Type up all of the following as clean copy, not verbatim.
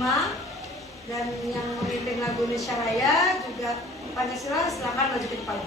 kelima. Dan yang memimpin lagu Indonesia Raya juga Pancasila, silakan maju ke depan.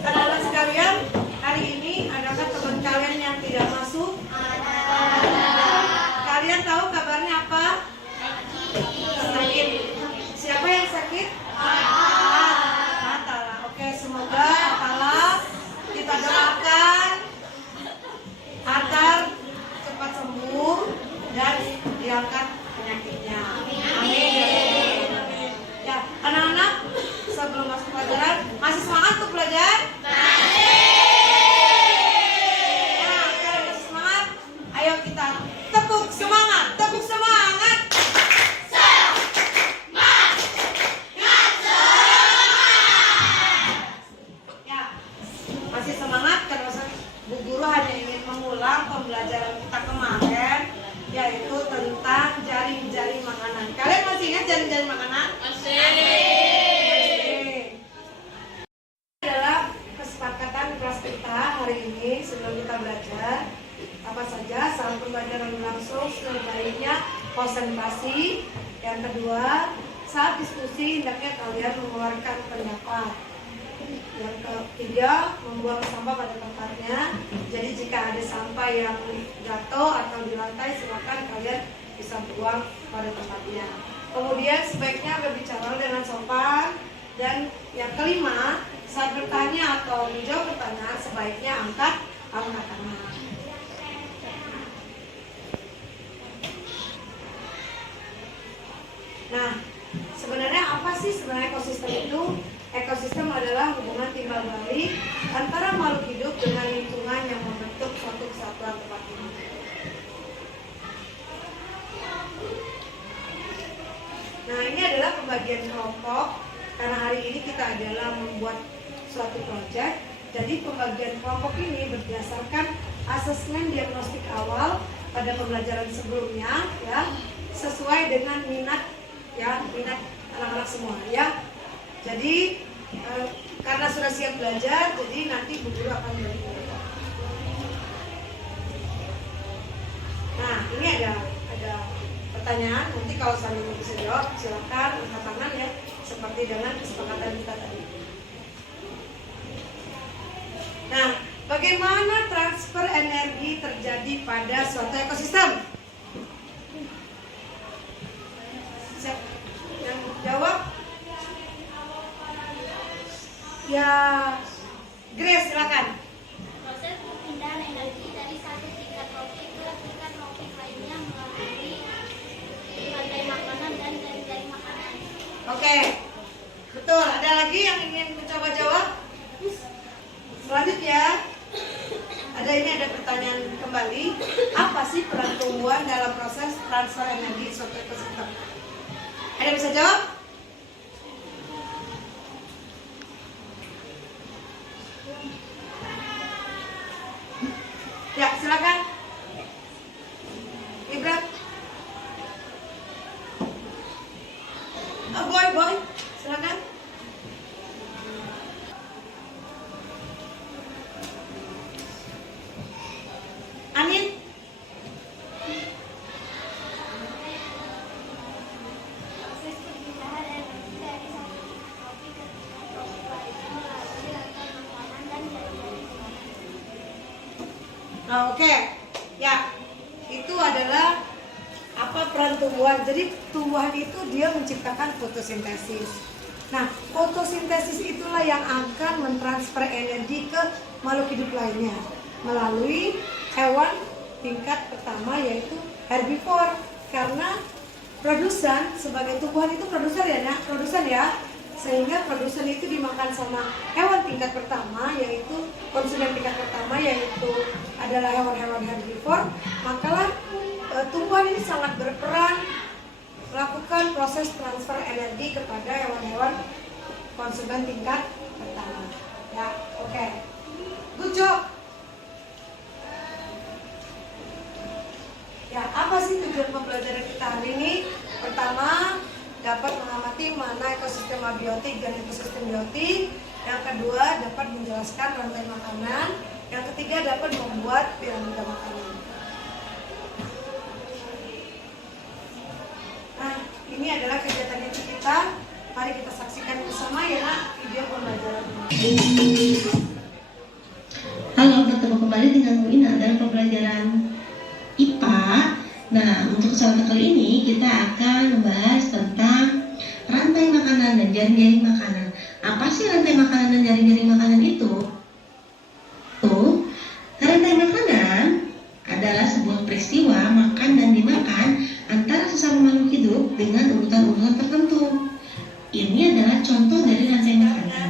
Anak-anak sekalian, hari ini adakah teman kalian yang tidak masuk? Kalian tahu kabarnya apa? Sakit. Siapa yang sakit? Atala. Oke, semoga Atala kita doakan agar cepat sembuh dan diangkat penyakitnya. Amin. Ya, anak-anak, sebelum masuk pelajaran, masih semangat untuk belajar? Nah, kalau masih semangat, ayo kita tepuk semangat, tepuk semangat. Ya, masih semangat karena Bu Guru hanya ingin mengulang pembelajaran kita kemarin, yaitu tentang jaring-jaring makanan. Kalian masih ingat jaring-jaring makanan? Masih. Hari ini sebelum kita belajar apa saja saat pembelajaran berlangsung, sebaiknya konsentrasi. Yang kedua, saat diskusi hendaknya kalian mengeluarkan pendapat. Yang ketiga, membuang sampah pada tempatnya. Jadi jika ada sampah yang jatuh atau di lantai, silakan kalian bisa buang pada tempatnya. Kemudian sebaiknya berbicara dengan sopan. Dan yang kelima, saat bertanya atau menjawab pertanyaan, sebaiknya angkat tangan. Nah, sebenarnya apa sih sebenarnya ekosistem itu? Ekosistem adalah hubungan timbal balik antara makhluk hidup dengan lingkungan yang membentuk suatu kesatuan tempat hidup. Nah, ini adalah pembagian kelompok. Karena hari ini kita adalah membuat suatu proyek, jadi pembagian kelompok ini berdasarkan asesmen diagnostik awal pada pembelajaran sebelumnya, ya, sesuai dengan minat, ya, minat anak-anak semua, ya. Jadi karena sudah siap belajar, jadi nanti Bu Guru akan beri. Nah, ini ada pertanyaan. Nanti kalau saling bisa jawab, silakan angkat tangan, ya. Seperti dengan kesepakatan kita tadi. Nah, bagaimana transfer energi terjadi pada suatu ekosistem? Siapa yang jawab? Ya, Grace, silakan. Proses perpindahan energi dari satu tingkat tropik ke tingkat tropik lainnya melalui rantai makanan dan jaring-jaring makanan. Oke, betul. Ada lagi yang ingin mencoba jawab? Selanjutnya, ada pertanyaan kembali. Apa sih peran tumbuhan dalam proses transfer energi suatu ekosistem? Ada yang bisa jawab? Ya, silakan. Ibrat. Boy, silakan. Nah, oke. Ya, itu adalah apa peran tumbuhan. Jadi tumbuhan itu dia menciptakan fotosintesis. Nah, fotosintesis itulah yang akan mentransfer energi ke makhluk hidup lainnya melalui hewan tingkat pertama yaitu herbivore. Karena produsen sebagai tumbuhan itu produsen ya. Sehingga produsen itu dimakan sama hewan tingkat pertama yaitu konsumen tingkat pertama yaitu adalah hewan-hewan herbivore. Makalah tumbuhan ini sangat berperan melakukan proses transfer energi kepada hewan-hewan konsumen tingkat pertama. Ya, oke. Good job. Ya, apa sih tujuan pembelajaran kita hari ini? Pertama, dapat mengamati mana ekosistem abiotik dan ekosistem biotik. Yang kedua, dapat menjelaskan rantai makanan. Yang ketiga, dapat membuat piramida makanan. Nah, ini adalah kegiatan kita. Mari kita saksikan bersama ya nak video pembelajaran ini. Halo, bertemu kembali dengan Bu Ina dalam pembelajaran IPA. Nah, untuk kesempatan kali ini kita akan membahas tentang rantai makanan dan jaring-jaring makanan. Apa sih rantai makanan dan jaring-jaring makanan itu? Rantai makanan adalah sebuah peristiwa makan dan dimakan antara sesama makhluk hidup dengan urutan-urutan tertentu. Ini adalah contoh dari rantai makanan.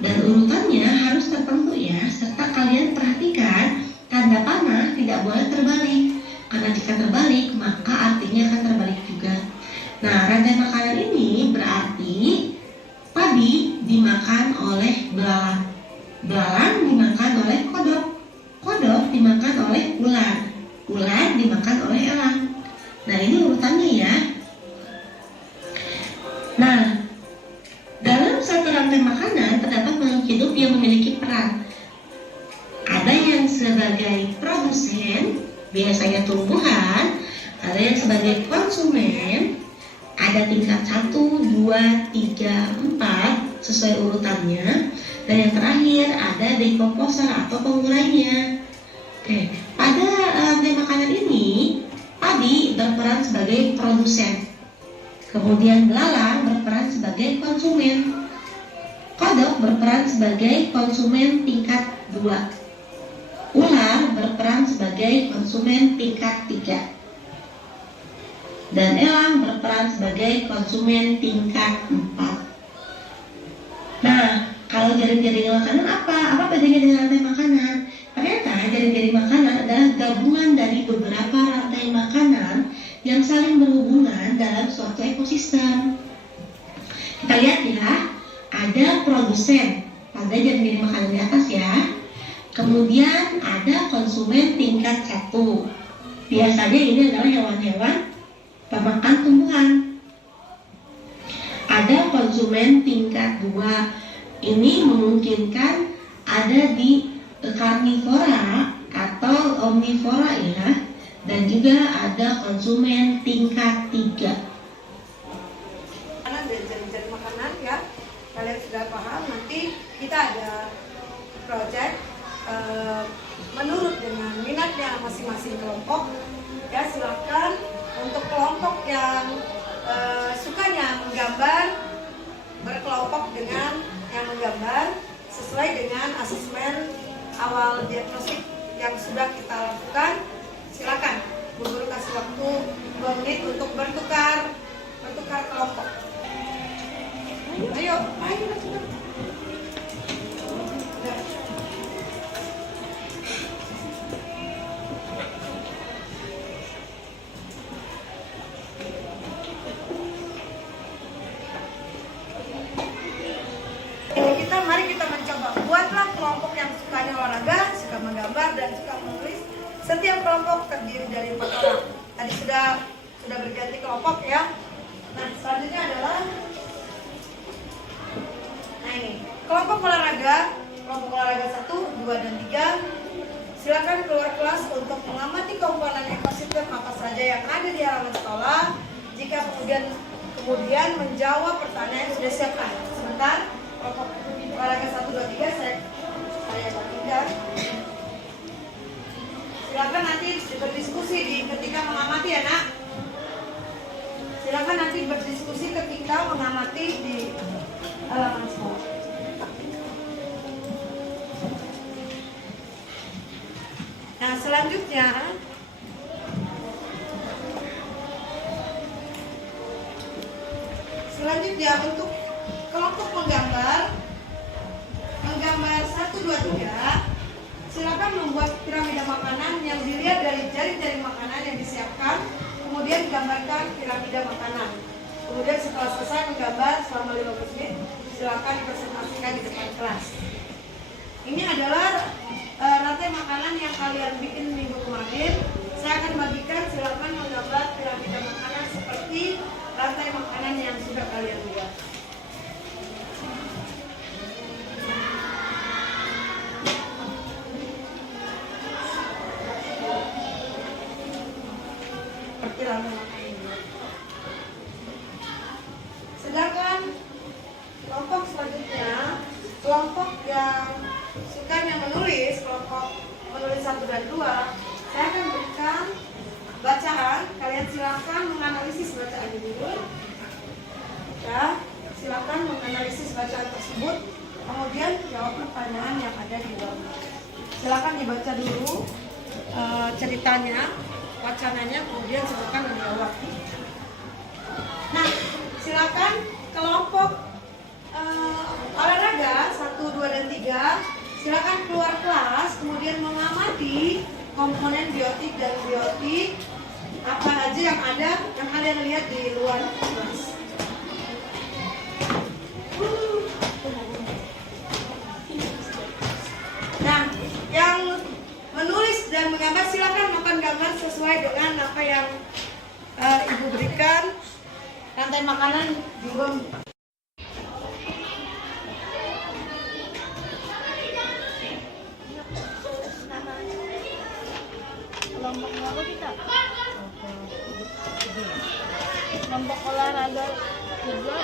Dan urutannya harus tertentu ya, serta kalian perhatikan tanda panah tidak boleh terbalik. Karena jika terbalik, maka artinya akan terbalik juga. Nah, rantai makanan ini berarti padi dimakan oleh belalang. Belalang dimakan oleh kodok. Kodok dimakan oleh ular. Ular dimakan oleh elang. Nah, ini urutannya ya. Nah, dalam satu rantai makanan terdapat makhluk hidup yang memiliki peran. Ada yang sebagai produsen, biasanya tumbuhan, ada yang sebagai konsumen, ada tingkat 1, 2, 3, 4 sesuai urutannya, dan yang terakhir ada dekomposer atau pengurainya. Oke, pada rantai makanan ini, padi berperan sebagai produsen, kemudian belalang berperan sebagai konsumen, kodok berperan sebagai konsumen tingkat 2, ular berperan sebagai konsumen tingkat 3, dan elang berperan sebagai konsumen tingkat 4. Nah, kalau jaring-jaring makanan apa bedanya dengan rantai makanan? Ternyata jaring-jaring makanan adalah gabungan dari beberapa rantai makanan yang saling berhubungan dalam suatu ekosistem. Kita lihat ya, ada produsen pada jaring-jaring makanan di atas ya. Kemudian ada konsumen tingkat 1. Biasanya ini adalah hewan-hewan pemakan tumbuhan. Ada konsumen tingkat 2. Ini memungkinkan ada di karnivora atau omnivora ya. Dan juga ada konsumen tingkat 3. Makanan dan jaring-jaring makanan ya. Kalian sudah paham, nanti kita ada project menurut dengan minatnya masing-masing kelompok ya. Silakan untuk kelompok yang sukanya menggambar berkelompok dengan yang menggambar sesuai dengan asesmen awal diagnostik yang sudah kita lakukan. Silakan Bu Guru kasih waktu 2 menit untuk bertukar kelompok. Ayo. Mari kita mencoba. Buatlah kelompok yang sukanya olahraga, suka menggambar dan suka menulis. Setiap kelompok terdiri dari 4 orang. Tadi sudah berganti kelompok ya. Nah, selanjutnya adalah ini. Kelompok olahraga 1, 2, dan 3. Silakan keluar kelas untuk mengamati komponen ekosistem apa saja yang ada di halaman sekolah. Jika kemudian menjawab pertanyaan yang sudah siapkan. Sebentar, kelompok olahraga 1, 2, 3 saya bagikan. Silakan nanti berdiskusi ketika mengamati ya nak. Silakan nanti berdiskusi ketika mengamati di halaman sekolah. Nah selanjutnya untuk kelompok menggambar 1, 2, 3, silakan membuat piramida makanan yang dilihat dari jari-jari makanan yang disiapkan, kemudian gambarkan piramida makanan. Kemudian setelah selesai menggambar selama 15 menit, silakan dipresentasikan di depan kelas. Ini adalah rantai makanan yang kalian bikin minggu kemarin. Saya akan bagikan, silakan menggambar piramida makanan seperti rantai makanan yang sudah kalian buat. Sedangkan kelompok selanjutnya, kelompok yang sukanya menulis, kelompok menulis 1 dan 2, saya akan berikan bacaan. Kalian silakan menganalisis bacaan dulu. Ya, silakan menganalisis bacaan tersebut, kemudian jawab pertanyaan yang ada di bawah. Silakan dibaca dulu ceritanya, wacananya, kemudian silakan menjawab. Nah, silakan kelompok olahraga 1, 2, dan 3, silakan keluar kelas, kemudian mengamati komponen biotik dan biotik apa aja yang ada yang kalian lihat di luar kelas. Nah, yang menulis dan menggambar silakan melakukan gambar sesuai dengan apa yang ibu berikan. Rantai makanan juga. Kelompok apa kita? Kelompok olahraga juga.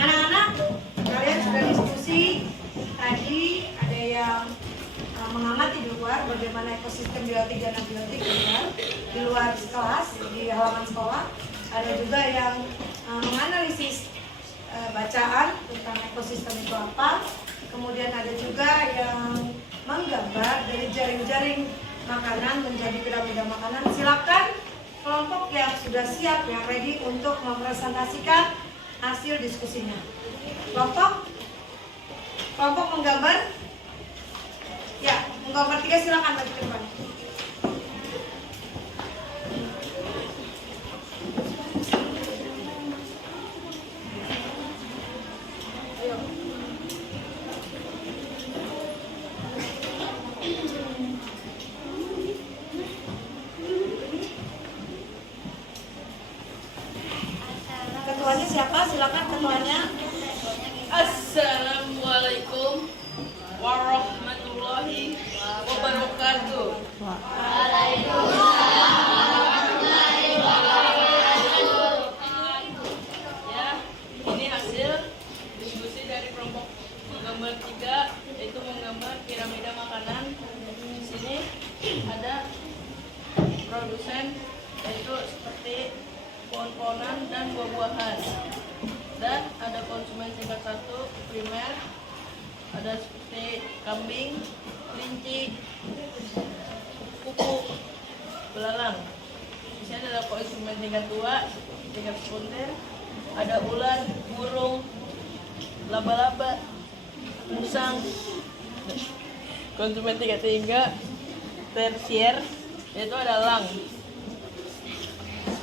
Anak-anak, kalian sudah diskusi tadi, ada yang mengamati di luar bagaimana ekosistem biotik dan abiotik di luar kelas, di halaman sekolah. Ada juga yang menganalisis bacaan tentang ekosistem itu apa. Kemudian ada juga yang menggambar dari jaring-jaring makanan menjadi piramida makanan. Silakan kelompok yang sudah siap, yang ready untuk mempresentasikan hasil diskusinya. Kelompok menggambar. Ya, menggambar 3 silakan maju ke depan. Ketuanya siapa? Silakan ketuanya. Assalamualaikum. warahmatullahi wabarakatuh. Ya, ini hasil diskusi dari kelompok menggambar 3, yaitu menggambar piramida makanan. Di sini ada produsen, yaitu seperti pohon-pohonan dan buah-buahan, dan ada konsumen tingkat 1 primer, ada seperti kambing, kelinci, kuku, belalang. Di sini ada konsumen tingkat 2, tingkat sekunder, ada ular, burung, laba-laba, musang. Konsumen tingkat 3 tersier, yaitu ada elang.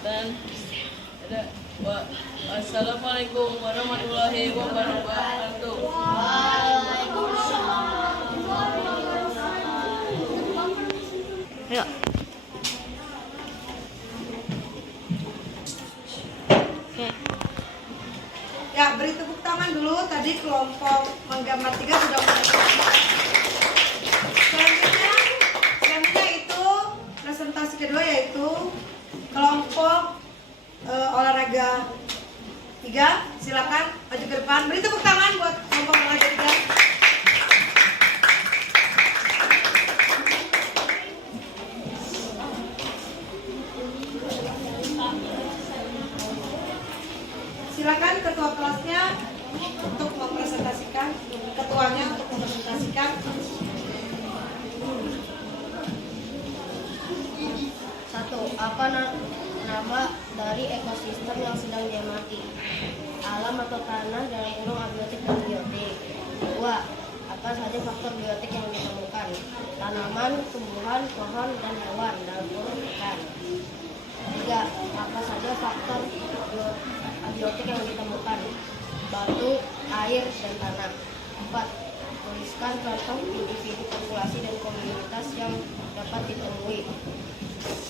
Dan ada Wassalamualaikum warahmatullahi wabarakatuh. Ayo. Oke. Ya, beri tepuk tangan dulu. Tadi kelompok menggambar 3 sudah mulai. Selanjutnya itu presentasi kedua, yaitu kelompok olahraga 3. Silakan maju ke depan. Beri tepuk tangan buat kelompok olahraga 3. Silakan ketua kelasnya untuk mempresentasikan, ketuanya untuk mempresentasikan. Satu, apa nama dari ekosistem yang sedang diamati? Alam atau tanah dalam kurung abiotik dan biotik. Dua, apa saja faktor biotik yang ditemukan? Tanaman, tumbuhan, pohon, dan hewan dalam kurung ikan. Tiga, apa saja faktor abiotik yang ditemukan? Batu, air, dan tanah. Empat, tuliskan contoh individu populasi dan komunitas yang dapat ditemui.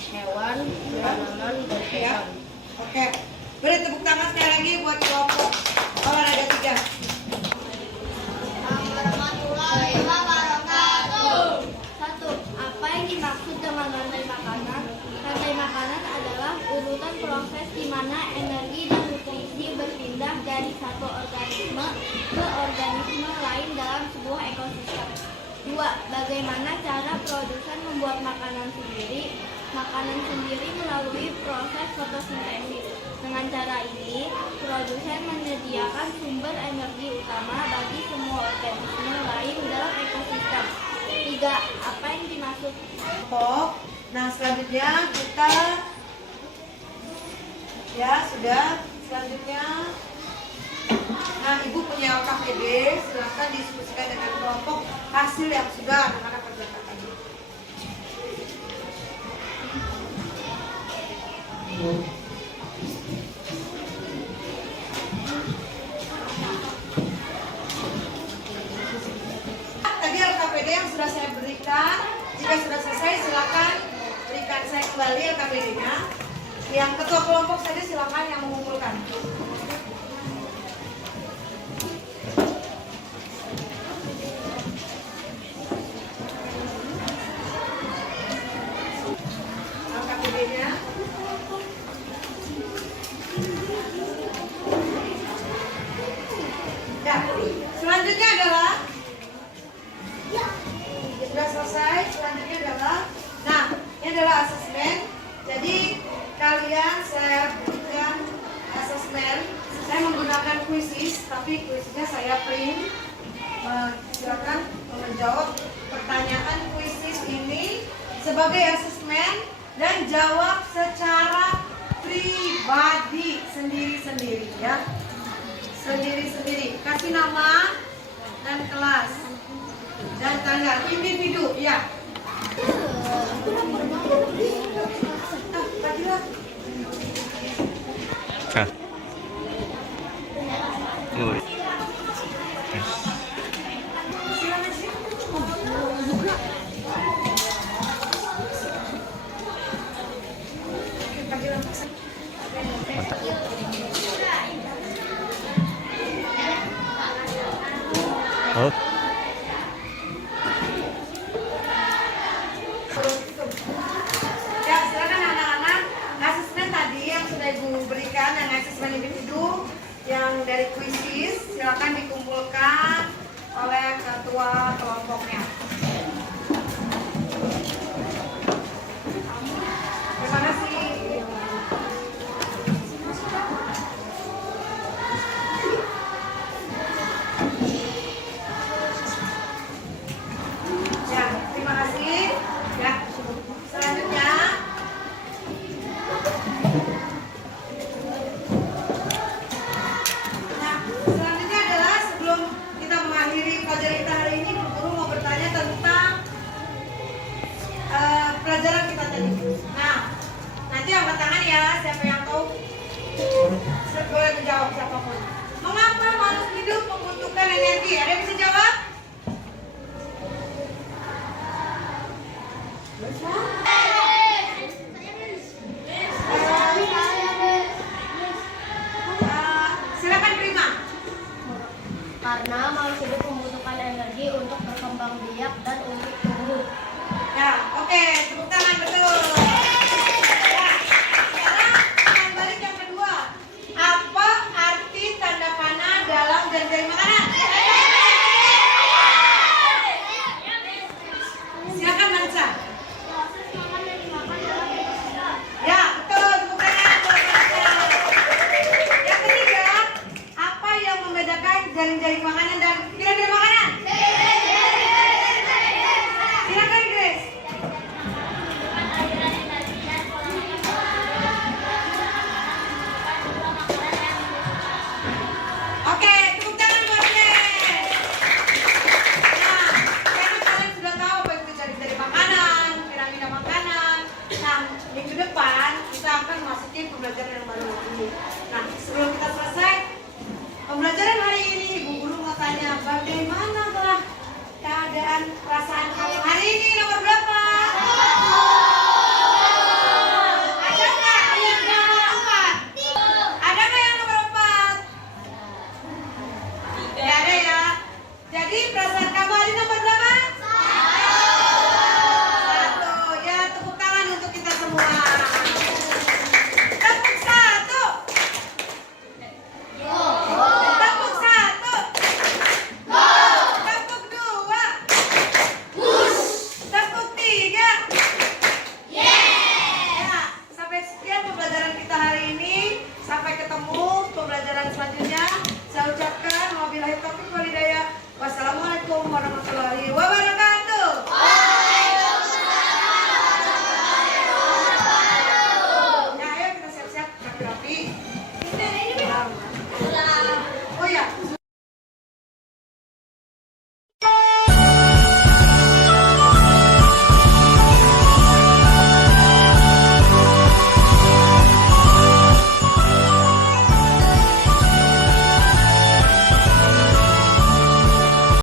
Hewan, tanaman, dan Ya. pohon. Oke. Beri tepuk tangan sekali lagi buat kelompok olahraga 3. Warahmatullahi wabarakatuh. Satu, apa yang dimaksud dengan rantai makanan? Rantai makanan adalah urutan proses di mana energi dan nutrisi berpindah dari satu organisme ke organisme lain dalam sebuah ekosistem. Dua, bagaimana cara produsen membuat makanan sendiri? Makanan sendiri melalui proses fotosintesis. Dengan cara ini, produsen menyediakan sumber energi utama bagi semua organisme lain dalam ekosistem. Tiga, apa yang dimaksud? Nah, selanjutnya kita ya sudah. Selanjutnya, nah Ibu punya KPD, silakan diskusikan dengan kelompok hasil yang sudah anak-anak kerjakan tadi. Tadi LKPD yang sudah saya berikan, jika sudah selesai silakan berikan saya kembali LKPD-nya. Yang ketua kelompok saja silakan yang mengumpulkan. LKPD-nya. Ya, selanjutnya adalah sudah selesai. Selanjutnya adalah, nah ini adalah asesmen. Jadi kalian saya berikan asesmen. Saya menggunakan kuisis, tapi kuisisnya saya print. Silakan menjawab pertanyaan kuisis ini sebagai asesmen dan jawab secara pribadi sendiri-sendiri ya. Sendiri-sendiri. Kasih nama dan kelas dan tanggal individu ya. Oh. dari kuisis silakan dikumpulkan oleh ketua kelompoknya. Terima kasih. Ya, terima kasih. Ya, selanjutnya. Nah, selanjutnya adalah sebelum kita mengakhiri pelajaran kita hari ini, guru mau bertanya tentang pelajaran kita tadi. Nah, nanti angkat tangan ya, siapa yang tahu boleh menjawab siapapun. Mengapa makhluk hidup membutuhkan energi? Ada yang bisa jawab? Silakan terima. Karena makhluk hidup membutuhkan energi untuk berkembang biak dan untuk tumbuh. Ya, oke, tepuk tangan betul. Ya, sekarang kita balik yang kedua. Apa arti tanda panah dalam janji makanan? Silakan Mansa. Ya, betul, tepuk tangan buat Mansa. Yang ketiga, apa yang membedakan jaring-jaring